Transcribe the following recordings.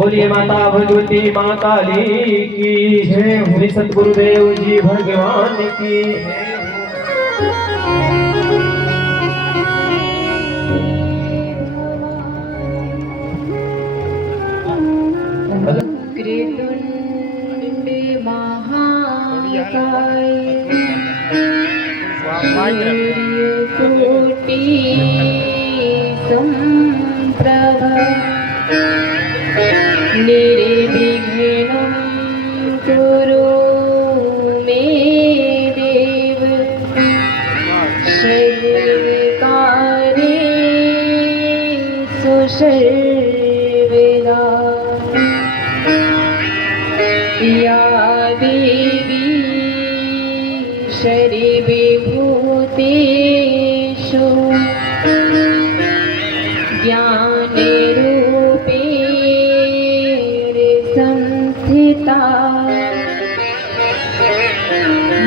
बोलिए माता भगवती माँ काली की जय। श्री सतगुरुदेव जी भगवान की कृतुंड महाकाय सूर्यकोटि संप्रभ निर्विघ्नं कुरु मे देव सर्वकार्येषु सर्वदा। या देवी सर्वभूतेषु ज्ञानरूपेण संस्थिता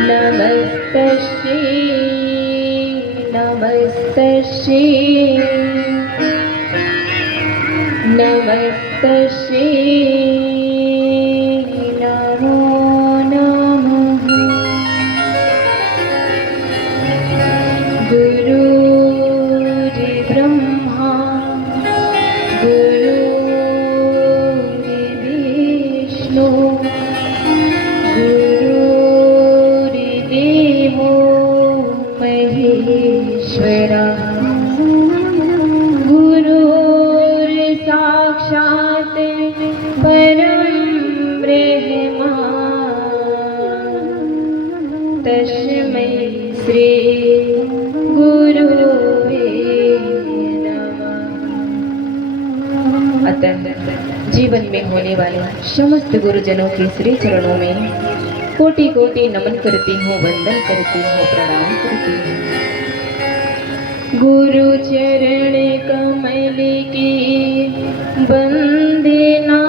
नमस्तस्यै नमस्तस्यै नमस्तस्यै नमो नमः। गुरुर्ब्रह्मा गुरुर्विष्णु गुरुर्देवो महेश्वरः गुरुर्साक्षात् परं ब्रह्म तस्मै श्री गुरुवे नमः। अतः जीवन में होने वाले समस्त गुरुजनों के श्री चरणों में कोटि कोटि नमन करती हूँ, वंदन करती हूँ, प्रणाम करती हूँ। गुरु चरण कमल की वंदना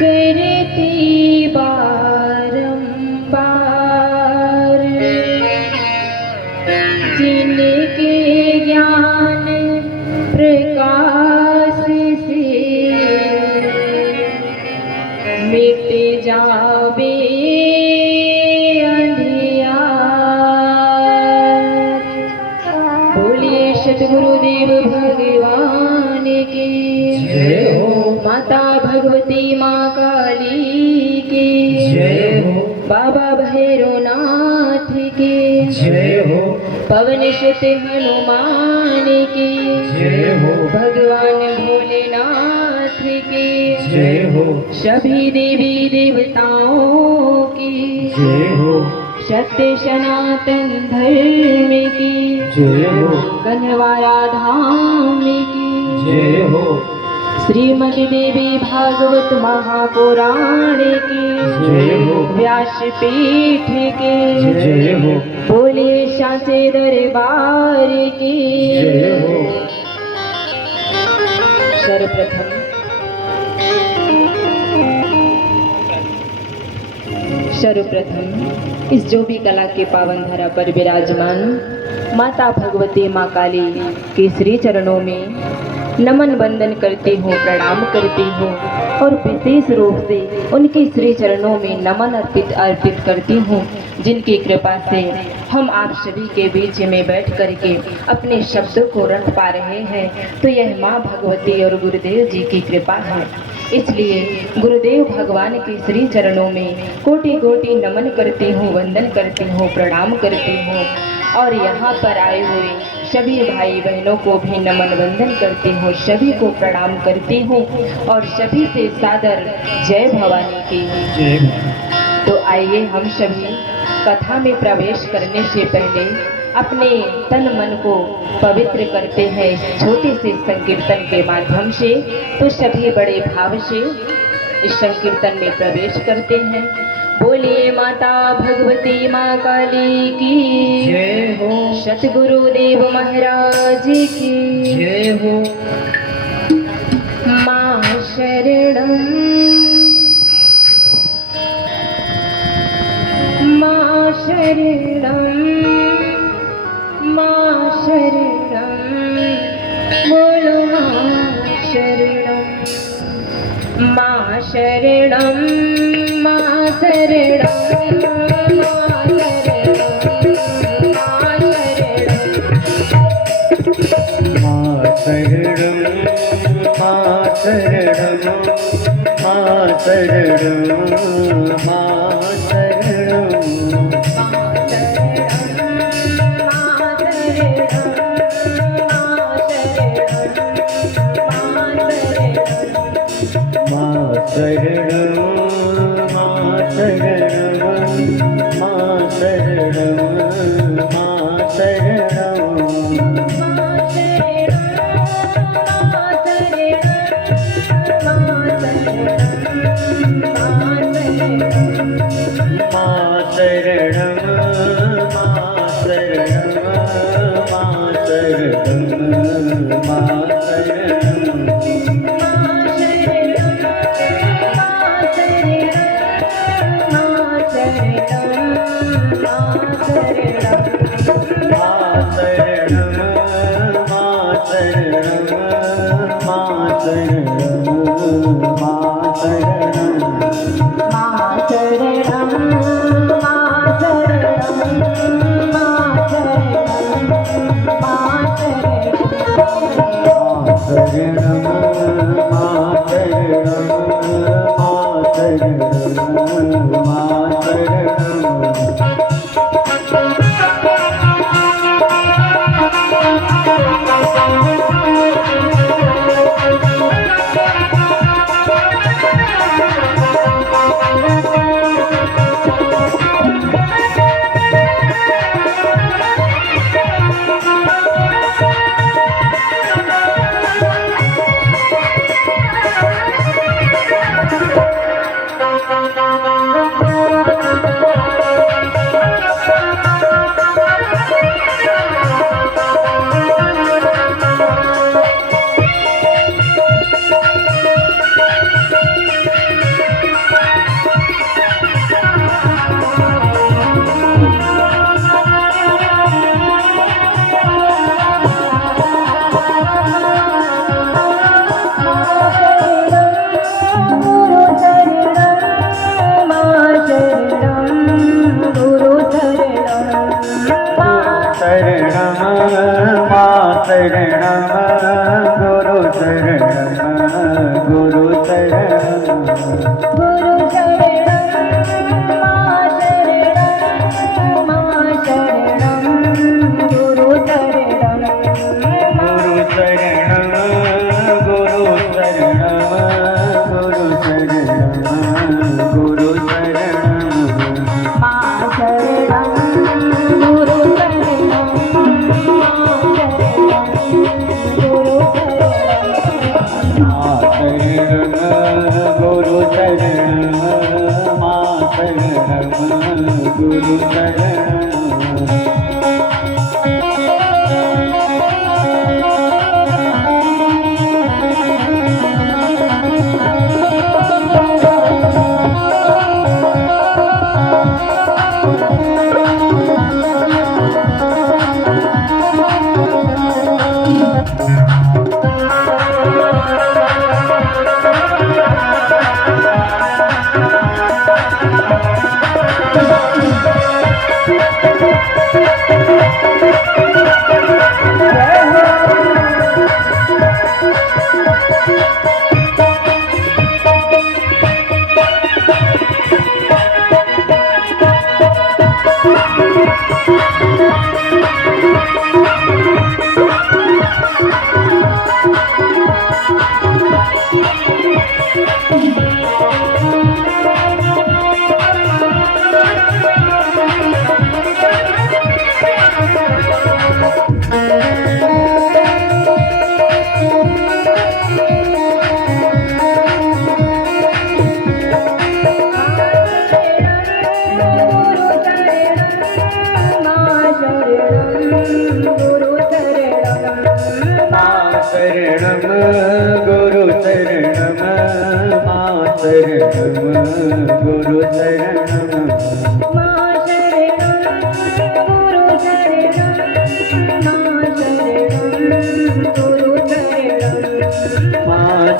करती बारंबार जिनके ज्ञान प्रकाश से मिट जावे अंधियार। बोलिए सतगुरुदेव भगवान की जय हो। माता भगवती माँ काली की जय हो। बाबा भैरवनाथ की जय हो। पवन सुत हनुमान की जय हो। भगवान भोलेनाथ की जय हो। सभी देवी देवताओं की जय हो। सत्य सनातन धर्म की जय हो। कन्हवारा धाम की जय हो। श्रीमती देवी भागवत महापुराण की जय हो। व्यासपीठ की जय हो। बोलिए सांचे दरबार की जय हो। सर्वप्रथम इस जो भी कला के पावन धरा पर विराजमान माता भगवती माँ काली के श्री चरणों में नमन वंदन करती हूँ, प्रणाम करती हूँ और विशेष रूप से उनके श्री चरणों में नमन अर्पित करती हूँ, जिनकी कृपा से हम आप सभी के बीच में बैठ करके अपने शब्दों को रख पा रहे हैं। तो यह माँ भगवती और गुरुदेव जी की कृपा है। इसलिए गुरुदेव भगवान के श्री चरणों में कोटि कोटि नमन करती हूँ, वंदन करती हूँ, प्रणाम करती हूँ और यहाँ पर आए हुए सभी भाई बहनों को भी नमन वंदन करती हूँ, सभी को प्रणाम करती हूँ और सभी से सादर जय भवानी की। तो आइए हम सभी कथा में प्रवेश करने से पहले अपने तन मन को पवित्र करते हैं इस छोटे से संकीर्तन के माध्यम से। तो सभी बड़े भाव से इस संकीर्तन में प्रवेश करते हैं। बोलिए माता भगवती माँ काली की जय हो। सतगुरुदेव महाराज की जय हो। माँ शरणम माँ शरणम माँ शरणम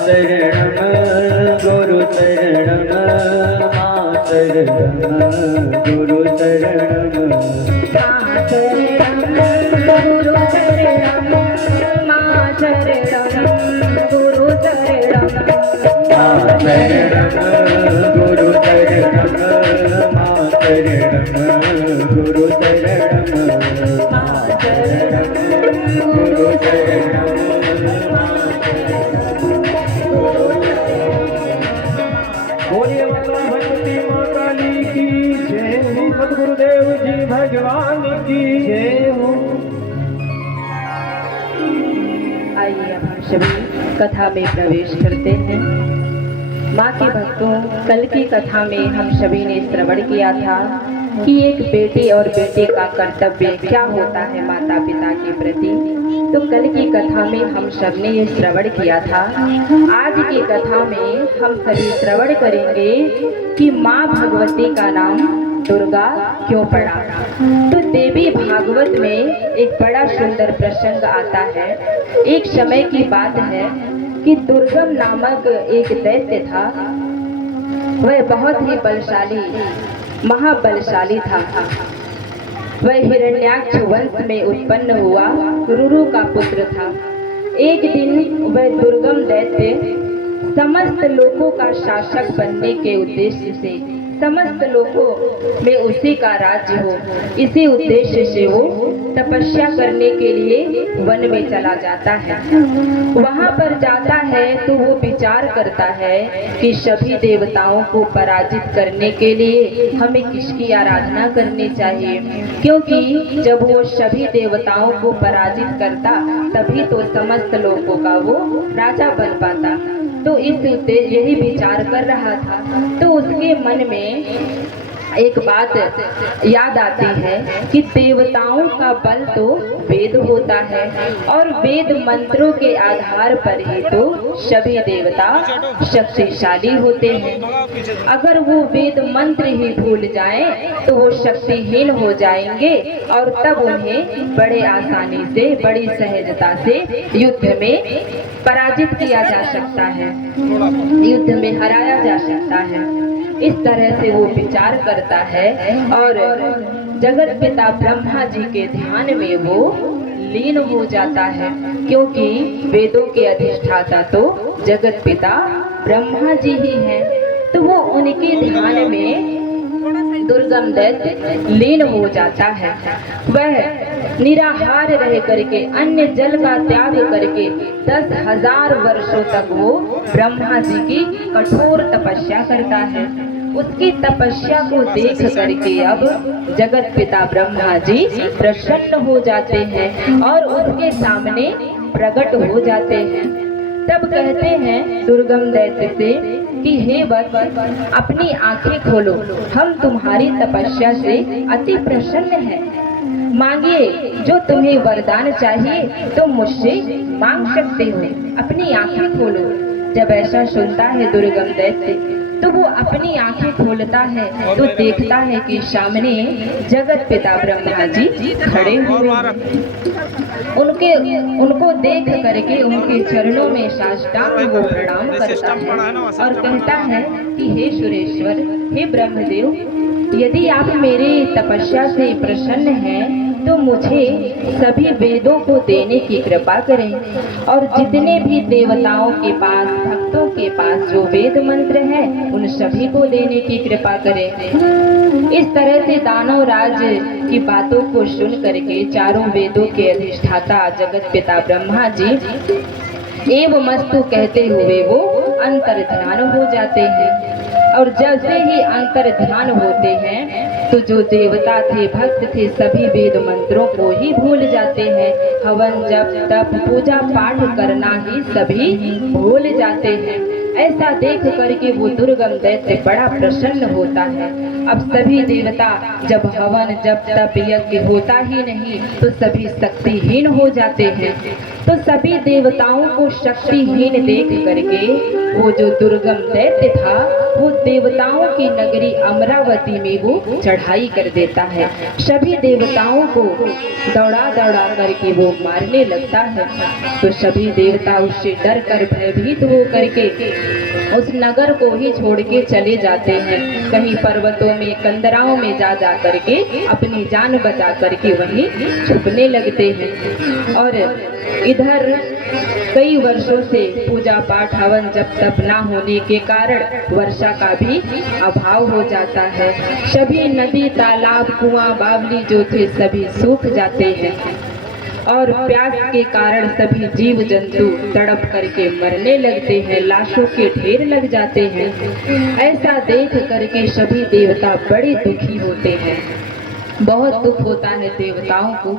शरणं गुरु शरणं मा शरणं गुरु शरणम मां शरणम गुरु शरणम मां शरणम गुरु शरणम मां शरणम गुरु शरणम मां शरणम गुरु शरणम। बोलिए माता भगवती मां काली की जय हो। सद्गुरुदेव जी भगवान की जय हो। आइए अब हम सभी कथा में प्रवेश करते हैं। माँ के भक्तों, कल की कथा में हम सभी ने श्रवण किया था कि एक बेटे और बेटे का कर्तव्य क्या होता है माता पिता के प्रति। तो कल की कथा में हम सब ने ये श्रवण किया था। आज की कथा में हम सभी श्रवण करेंगे कि माँ भगवती का नाम दुर्गा क्यों पड़ा। तो देवी भागवत में एक बड़ा सुंदर प्रसंग आता है। एक समय की बात है कि दुर्गम नामक एक दैत्य था। वह बहुत ही बलशाली महाबलशाली था। वह हिरण्याक्ष वंश में उत्पन्न हुआ रुरु का पुत्र था। एक दिन वह दुर्गम दैत्य समस्त लोगों का शासक बनने के उद्देश्य से, समस्त लोगों में उसी का राज्य हो, इसी उद्देश्य से वो तपस्या करने के लिए वन में चला जाता है। वहां पर जाता है तो वो विचार करता है कि सभी देवताओं को पराजित करने के लिए हमें किसकी आराधना करनी चाहिए, क्योंकि जब वो सभी देवताओं को पराजित करता तभी तो समस्त लोगों का वो राजा बन पाता। तो इस यही विचार कर रहा था। तो उसके मन में एक बात याद आती है कि देवताओं का बल तो वेद होता है और वेद मंत्रों के आधार पर ही तो सभी देवता शक्तिशाली होते हैं। अगर वो वेद मंत्र ही भूल जाएं तो वो शक्तिहीन हो जाएंगे और तब उन्हें बड़े आसानी से, बड़ी सहजता से युद्ध में पराजित किया जा सकता है, युद्ध में हराया जा सकता है। इस तरह से वो विचार करता है और जगत पिता ब्रह्मा जी के ध्यान में वो लीन हो जाता है, क्योंकि वेदों के अधिष्ठाता तो जगत पिता ब्रह्मा जी ही हैं। तो वो उनके ध्यान में दुर्गम दैत्य लीन हो जाता है। वह निराहार रह करके, अन्न जल का त्याग करके 10,000 वर्षों तक वो ब्रह्मा जी की कठोर तपस्या करता है। उसकी तपस्या को देख करके अब जगत पिता ब्रह्मा जी प्रसन्न हो जाते हैं और उसके सामने प्रकट हो जाते हैं। तब कहते हैं दुर्गम दैत्य से कि हे वत्स, अपनी आंखें खोलो, हम तुम्हारी तपस्या से अति प्रसन्न हैं। मांगिए, जो तुम्हें वरदान चाहिए तुम मुझसे मांग सकते हो, अपनी आंखें खोलो। जब ऐसा सुनता है दुर्गम दैत्य तो वो अपनी आंखें खोलता है तो देखता है कि सामने जगत पिता ब्रह्मा जी खड़े हुए हैं। उनको देख करके उनके चरणों में साष्टांग वो प्रणाम करता है और कहता है कि हे सुरेश्वर, हे ब्रह्मदेव, यदि आप मेरी तपस्या से प्रसन्न हैं तो मुझे सभी वेदों को देने की कृपा करें और जितने भी देवताओं के पास, भक्तों के पास जो वेद मंत्र है उन सभी को देने की कृपा करें। इस तरह से दानव राज की बातों को सुन करके चारों वेदों के अधिष्ठाता जगत पिता ब्रह्मा जी एवं मस्तु कहते हुए वो अंतर ध्यान हो जाते हैं। और जैसे ही अंतर ध्यान होते हैं तो जो देवता थे, भक्त थे, सभी वेद मंत्रों को ही भूल जाते हैं। हवन, जप, तप, पूजा पाठ करना ही सभी भूल जाते हैं। ऐसा देख करके वो दुर्गम दैत्य बड़ा प्रसन्न होता है। अब सभी देवता जब हवन, जप, तप, यज्ञ होता ही नहीं तो सभी शक्तिहीन हो जाते हैं। तो सभी देवताओं को शक्तिहीन देख करके वो जो दुर्गम दैत्य था वो देवताओं की नगरी अमरावती में वो चढ़ाई कर देता है। सभी देवताओं को दौड़ा दौड़ा करके वो मारने लगता है। तो सभी देवता उससे डर कर भयभीत हो करके उस नगर को ही छोड़ के चले जाते हैं। कहीं पर्वतों में कंदराओं में जा जा करके अपनी जान बचा करके वहीं छुपने लगते हैं। और इधर कई वर्षों से पूजा पाठ हवन जप तप ना होने के कारण वर्षा का भी अभाव हो जाता है। सभी नदी तालाब कुआं बावली जो थे सभी सूख जाते हैं और प्यास के कारण सभी जीव जंतु तड़प करके मरने लगते हैं, लाशों के ढेर लग जाते हैं। ऐसा देख करके सभी देवता बड़े दुखी होते हैं, बहुत दुख होता है देवताओं को।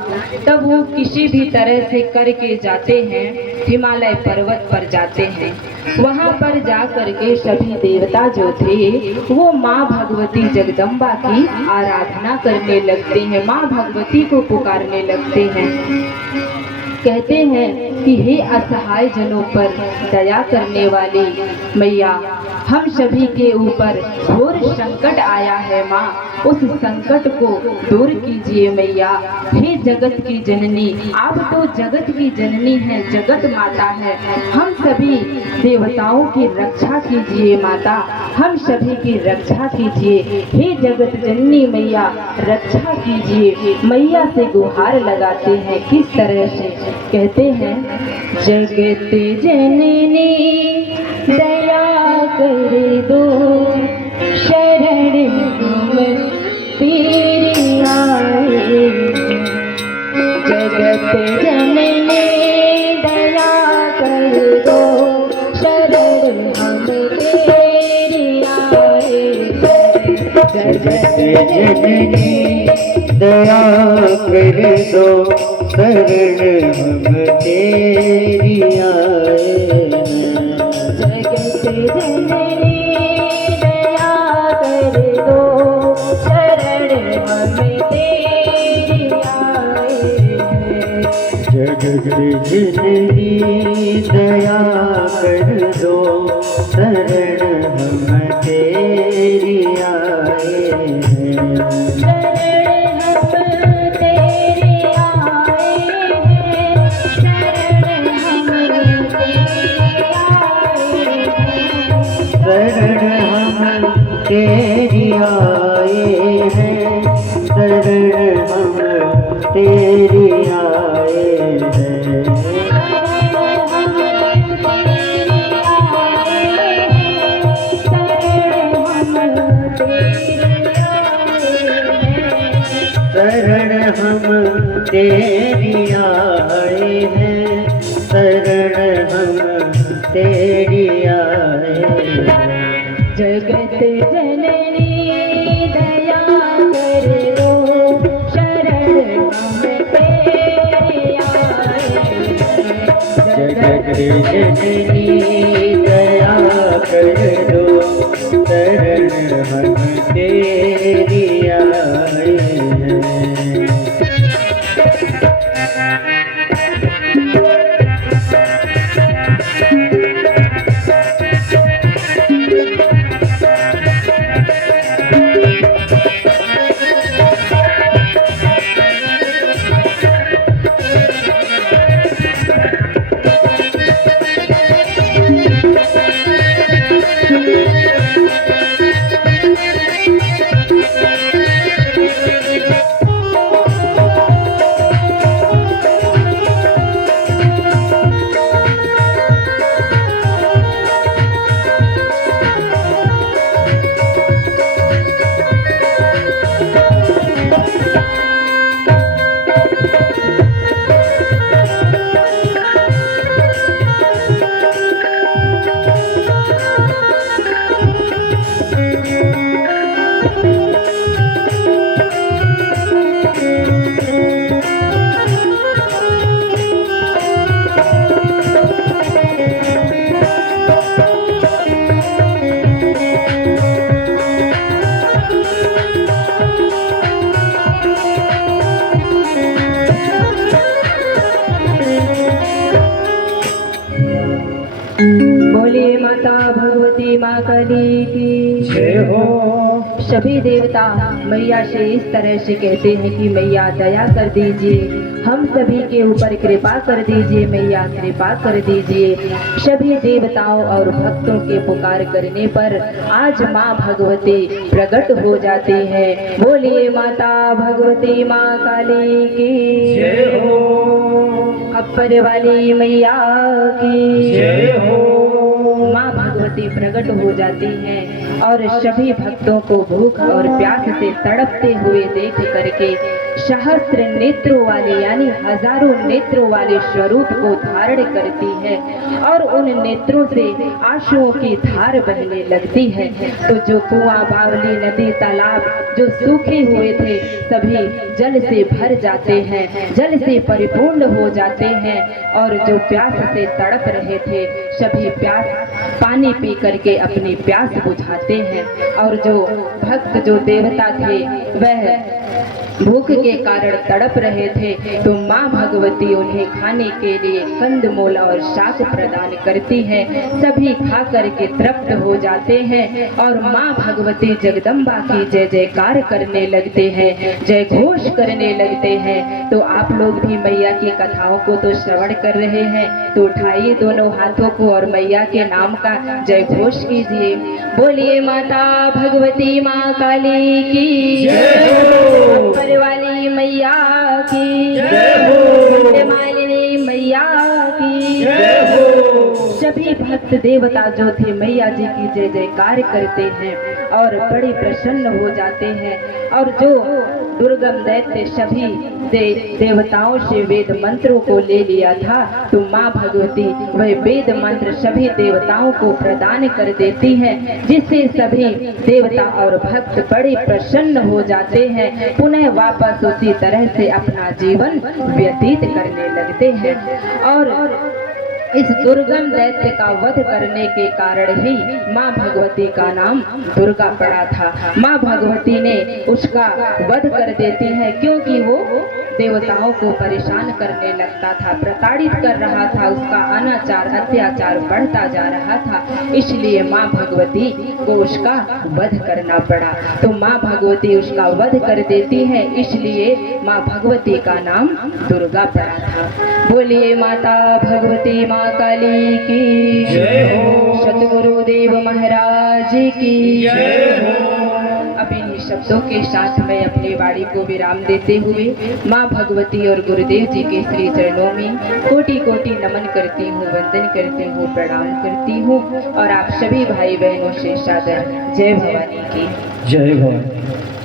तब वो किसी भी तरह से करके जाते हैं, हिमालय पर्वत पर जाते हैं। वहाँ पर जा करके सभी देवता जो थे वो माँ भगवती जगदम्बा की आराधना करने लगते हैं, माँ भगवती को पुकारने लगते हैं। कहते हैं कि हे असहाय जनों पर दया करने वाली मैया, हम सभी के ऊपर घोर संकट आया है माँ, उस संकट को दूर कीजिए मैया। हे जगत की जननी, आप तो जगत की जननी हैं, जगत माता है। हम सभी देवताओं की रक्षा कीजिए माता, हम सभी की रक्षा कीजिए। हे जगत जननी मैया, रक्षा कीजिए। मैया से गुहार लगाते हैं। किस तरह से कहते हैं, जगत जननी दया कर दो, शरण हम तेरी आए। जगत जननी दया कर दो, शरण हम तेरी आए। जगत जननी दया कर दो, शरण हम तेरी आए। जगत जननी दया कर दो, शरण हम तेरी आए। जगत जननी दया कर दो, शरण हम तेरी आए हैं। तेरी आए हैं, शरण हम तेरी आए हैं। शरण हम तेरी आए हैं, शरण हम तेरी आए हैं। जगत जननी दया कर दो, शरण हम तेरी आए। जगत जननी दया कर दो, शरण हम तेरी आए हैं। माँ काली की जय हो। सभी देवता मैया से इस तरह से कहते हैं कि मैया दया कर दीजिए, हम सभी के ऊपर कृपा कर दीजिए, मैया कृपा कर दीजिए। सभी देवताओं और भक्तों के पुकार करने पर आज माँ भगवती प्रकट हो जाती है। बोलिए माता भगवती माँ काली की जय हो। अपर वाली मैया की जय हो। माँ भगवती प्रकट हो जाती हैं और सभी भक्तों को भूख और प्यास से तड़पते हुए देख करके सहस्त्र नेत्रों वाले यानी हजारों नेत्रों वाले स्वरूप को धारण करती है और उन नेत्रों से आंसुओं की धार बहने लगती है। तो जो कुआं, बावली, नदी, तालाब जो सूखे हुए थे सभी जल से भर जाते हैं, जल से परिपूर्ण हो जाते हैं और जो प्यास से तड़प रहे थे सभी प्यास पानी पी करके अपनी प्यास बुझाते हैं। और जो भक्त, जो देवता थे वह भूख के कारण तड़प रहे थे तो माँ भगवती उन्हें खाने के लिए कंदमूल और शाक प्रदान करती है। सभी खा करके तृप्त हो जाते हैं और माँ भगवती जगदम्बा की जय जयकार करने लगते हैं, जय घोष करने लगते हैं। तो आप लोग भी मैया की कथाओं को तो श्रवण कर रहे हैं, तो उठाइए दोनों हाथों को और मैया के नाम का जय घोष कीजिए। बोलिए माता भगवती माँ काली की जय हो। अपर वाली मैया की जय हो। मालिनी मैया की जय हो। सभी भक्त देवता जो थे मैया जी की जय जयकार करते हैं और बड़े प्रसन्न हो जाते हैं। और जो दुर्गम दैत्य सभी देवताओं से वेद मंत्रों को ले लिया था तो माँ भगवती वह वेद मंत्र सभी देवताओं को प्रदान कर देती है, जिससे सभी देवता और भक्त बड़े प्रसन्न हो जाते हैं, पुनः वापस उसी तरह से अपना जीवन व्यतीत करने लगते हैं। और इस दुर्गम दैत्य का वध करने के कारण ही माँ भगवती का नाम दुर्गा पड़ा था। माँ भगवती ने उसका वध कर देती है क्योंकि वो देवताओं को परेशान करने लगता था, प्रताड़ित कर रहा था, उसका अनाचार अत्याचार बढ़ता जा रहा था, इसलिए माँ भगवती को उसका वध करना पड़ा। तो माँ भगवती उसका वध कर देती है, इसलिए माँ भगवती का नाम दुर्गा पड़ा था। बोलिए माता भगवती माँ काली की जय हो। सतगुरु देव महाराज की जय हो। अब इन्हीं शब्दों के साथ मैं अपनी वाणी को विराम देते हुए माँ भगवती और गुरुदेव जी के श्री चरणों में कोटि कोटि नमन करती हूँ, वंदन करती हूँ, प्रणाम करती हूँ और आप सभी भाई बहनों से सादर जय भवानी की जय भवानी।